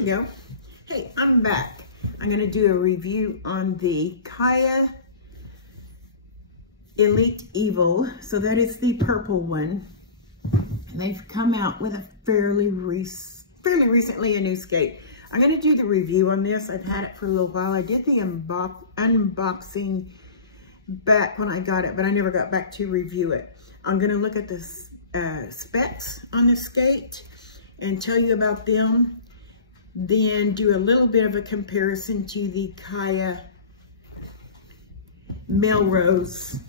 we go. Hey, I'm back. I'm going to do a review on the Chaya Elite Evil. So that is the purple one. And they've come out with a fairly recently a new skate. I'm going to do the review on this. I've had it for a little while. I did the unboxing back when I got it, but I never got back to review it. I'm going to look at the specs on the skate and tell you about them. Then do a little bit of a comparison to the Chaya Melrose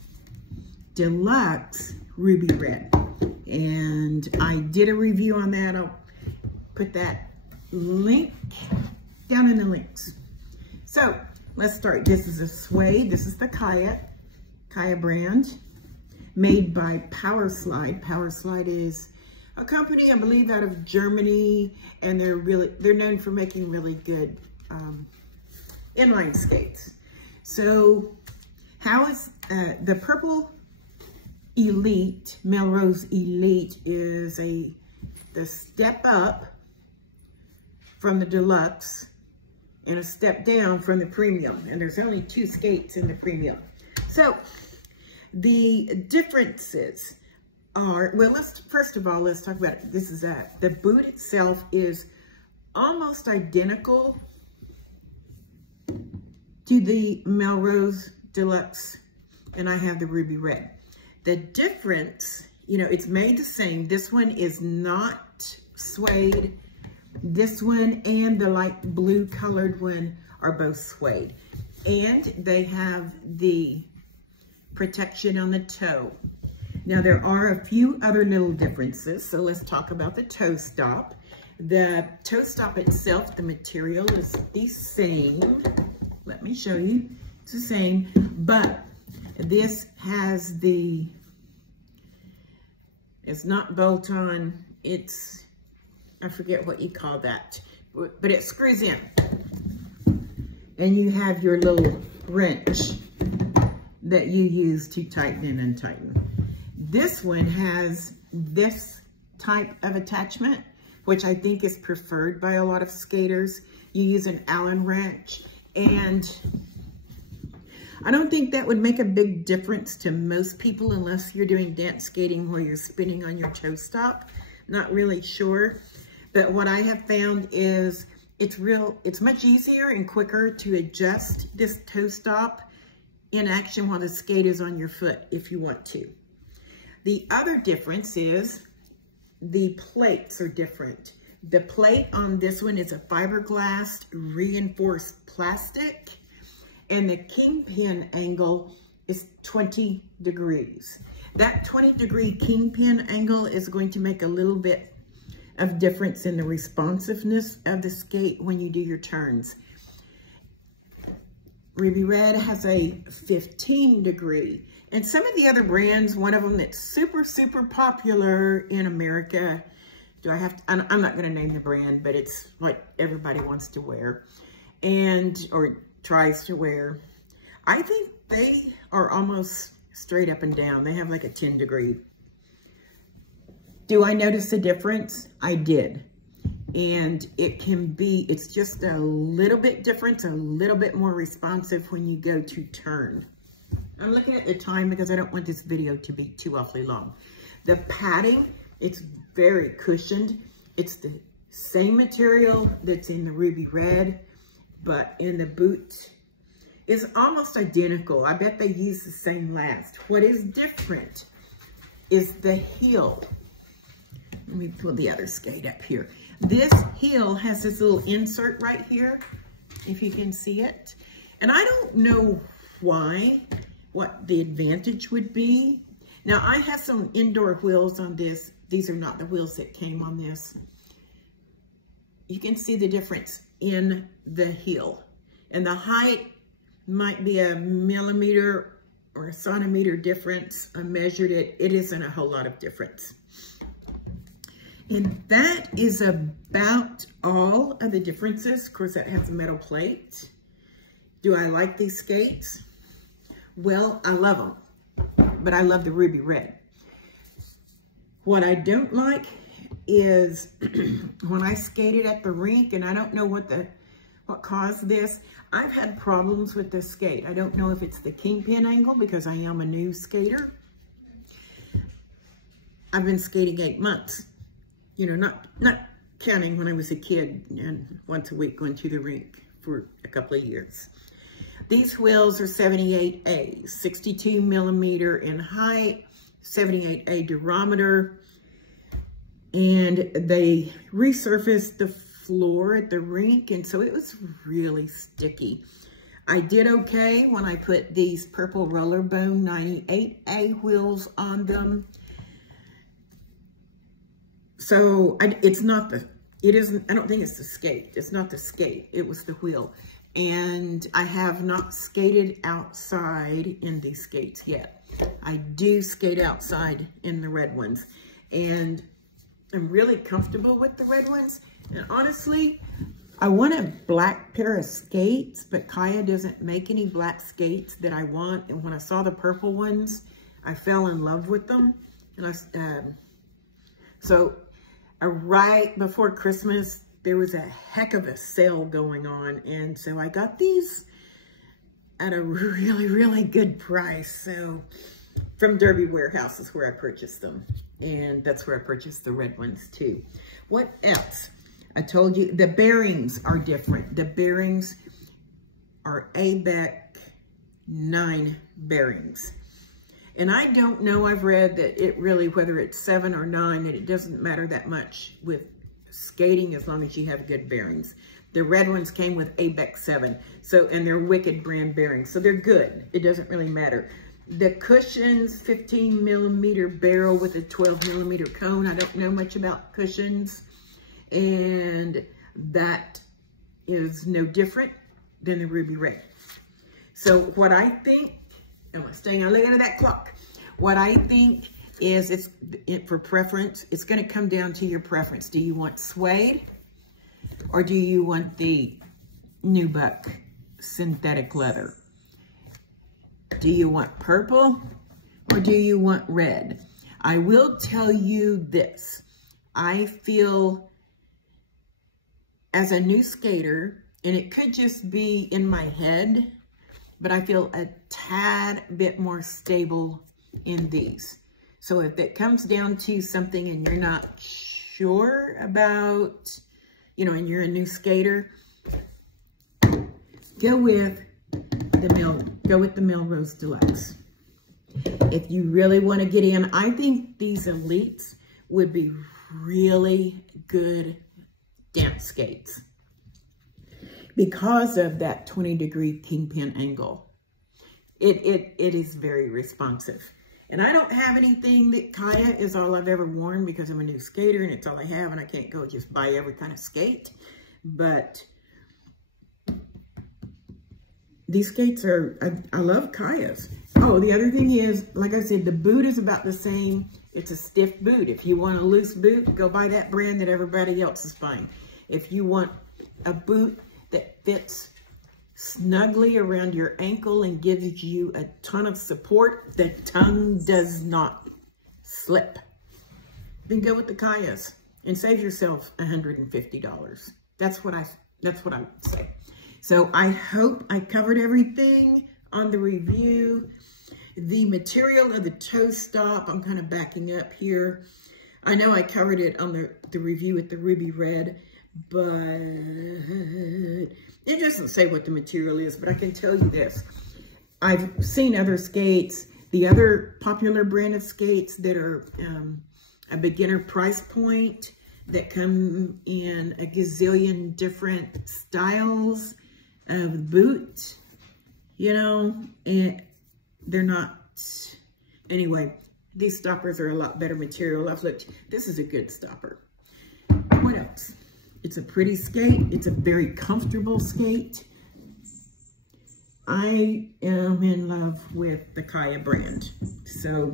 Deluxe Ruby Red. And I did a review on that. I'll put that link down in the links. So let's start. This is a suede. This is the Chaya brand, made by Power Slide. Power Slide is a company, I believe, out of Germany, and they're known for making really good inline skates. So how is the Purple Elite, Melrose Elite is the step up from the Deluxe and a step down from the Premium. And there's only 2 skates in the Premium. So the differences are, well, first of all, let's talk about it. This is the boot itself is almost identical to the Melrose Deluxe, and I have the Ruby Red. The difference, you know, it's made the same. This one is not suede. This one and the light blue colored one are both suede. And they have the protection on the toe. Now there are a few other little differences. So let's talk about the toe stop. The toe stop itself, the material is the same. Let me show you. It's the same, but this has it's not bolt on, it's, I forget what you call that, but it screws in. And you have your little wrench that you use to tighten and untighten. This one has this type of attachment, which I think is preferred by a lot of skaters. You use an Allen wrench, and I don't think that would make a big difference to most people unless you're doing dance skating where you're spinning on your toe stop. Not really sure. But what I have found is it's much easier and quicker to adjust this toe stop in action while the skate is on your foot if you want to. The other difference is the plates are different. The plate on this one is a fiberglass reinforced plastic, and the kingpin angle is 20 degrees. That 20-degree kingpin angle is going to make a little bit of difference in the responsiveness of the skate when you do your turns. Ruby Red has a 15-degree. And some of the other brands, one of them that's super, super popular in America, I'm not gonna name the brand, but it's what everybody wants to wear or tries to wear. I think they are almost straight up and down. They have like a 10-degree. Do I notice a difference? I did. And it's just a little bit different, a little bit more responsive when you go to turn. I'm looking at the time because I don't want this video to be too awfully long. The padding, it's very cushioned. It's the same material that's in the Ruby Red, but in the boot is almost identical. I bet they use the same last. What is different is the heel. Let me pull the other skate up here. This heel has this little insert right here, if you can see it. And I don't know what the advantage would be. Now I have some indoor wheels on this. These are not the wheels that came on this. You can see the difference in the heel. And the height might be a millimeter or a centimeter difference. I measured it. It isn't a whole lot of difference. And that is about all of the differences. Of course, that has a metal plate. Do I like these skates? Well, I love them, but I love the Ruby Red. What I don't like is when I skated at the rink, and I don't know what caused this. I've had problems with this skate. I don't know if it's the kingpin angle because I am a new skater. I've been skating 8 months, you know, not counting when I was a kid and once a week going to the rink for a couple of years. These wheels are 78A, 62 millimeter in height, 78A durometer, and they resurfaced the floor at the rink, and so it was really sticky. I did okay when I put these purple roller bone 98A wheels on them. So I don't think it's the skate. It's not the skate, it was the wheel. And I have not skated outside in these skates yet. I do skate outside in the red ones. And I'm really comfortable with the red ones. And honestly, I want a black pair of skates, but Chaya doesn't make any black skates that I want. And when I saw the purple ones, I fell in love with them. And right before Christmas, there was a heck of a sale going on. And so I got these at a really, really good price. So from Derby Warehouse is where I purchased them. And that's where I purchased the red ones too. What else? I told you the bearings are different. The bearings are ABEC 9 bearings. And I don't know, I've read that it really, whether it's 7 or 9, that it doesn't matter that much with skating as long as you have good bearings. The red ones came with ABEC 7, and they're Wicked brand bearings, so they're good. It doesn't really matter. The cushions, 15 millimeter barrel with a 12 millimeter cone. I don't know much about cushions, and that is no different than the ruby red. So what I think, I'm staying on looking at that clock. What I think is for preference, it's going to come down to your preference. Do you want suede or do you want the nubuck synthetic leather? Do you want purple or do you want red? I will tell you this. I feel as a new skater, and it could just be in my head, but I feel a tad bit more stable in these. So if it comes down to something and you're not sure about, you know, and you're a new skater, go with the Melrose Deluxe. If you really want to get in, I think these Elites would be really good dance skates because of that 20-degree kingpin angle. It is very responsive. And I don't have anything that Chaya is all I've ever worn because I'm a new skater and it's all I have and I can't go just buy every kind of skate. But these skates are, I love Chaya's. Oh, the other thing is, like I said, the boot is about the same. It's a stiff boot. If you want a loose boot, go buy that brand that everybody else is buying. If you want a boot that fits snugly around your ankle and gives you a ton of support, the tongue does not slip, then go with the Chaya's and save yourself $150. That's what I would say. So I hope I covered everything on the review. The material of the toe stop, I'm kind of backing up here. I know I covered it on the review with the ruby red, but it doesn't say what the material is, but I can tell you this. I've seen other skates, the other popular brand of skates that are a beginner price point that come in a gazillion different styles of boot, you know, and they're not, anyway, these stoppers are a lot better material. I've looked, this is a good stopper. What else? It's a pretty skate. It's a very comfortable skate. I am in love with the Chaya brand. So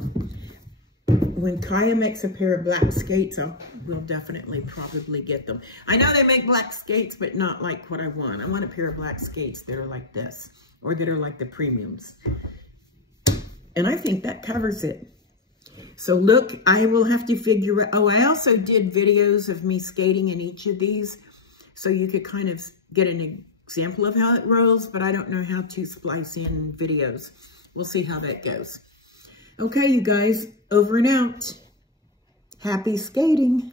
when Chaya makes a pair of black skates, we'll definitely probably get them. I know they make black skates, but not like what I want. I want a pair of black skates that are like this, or that are like the premiums. And I think that covers it. So look, I will have to figure out, oh, I also did videos of me skating in each of these, so you could kind of get an example of how it rolls, but I don't know how to splice in videos. We'll see how that goes. Okay, you guys, over and out. Happy skating.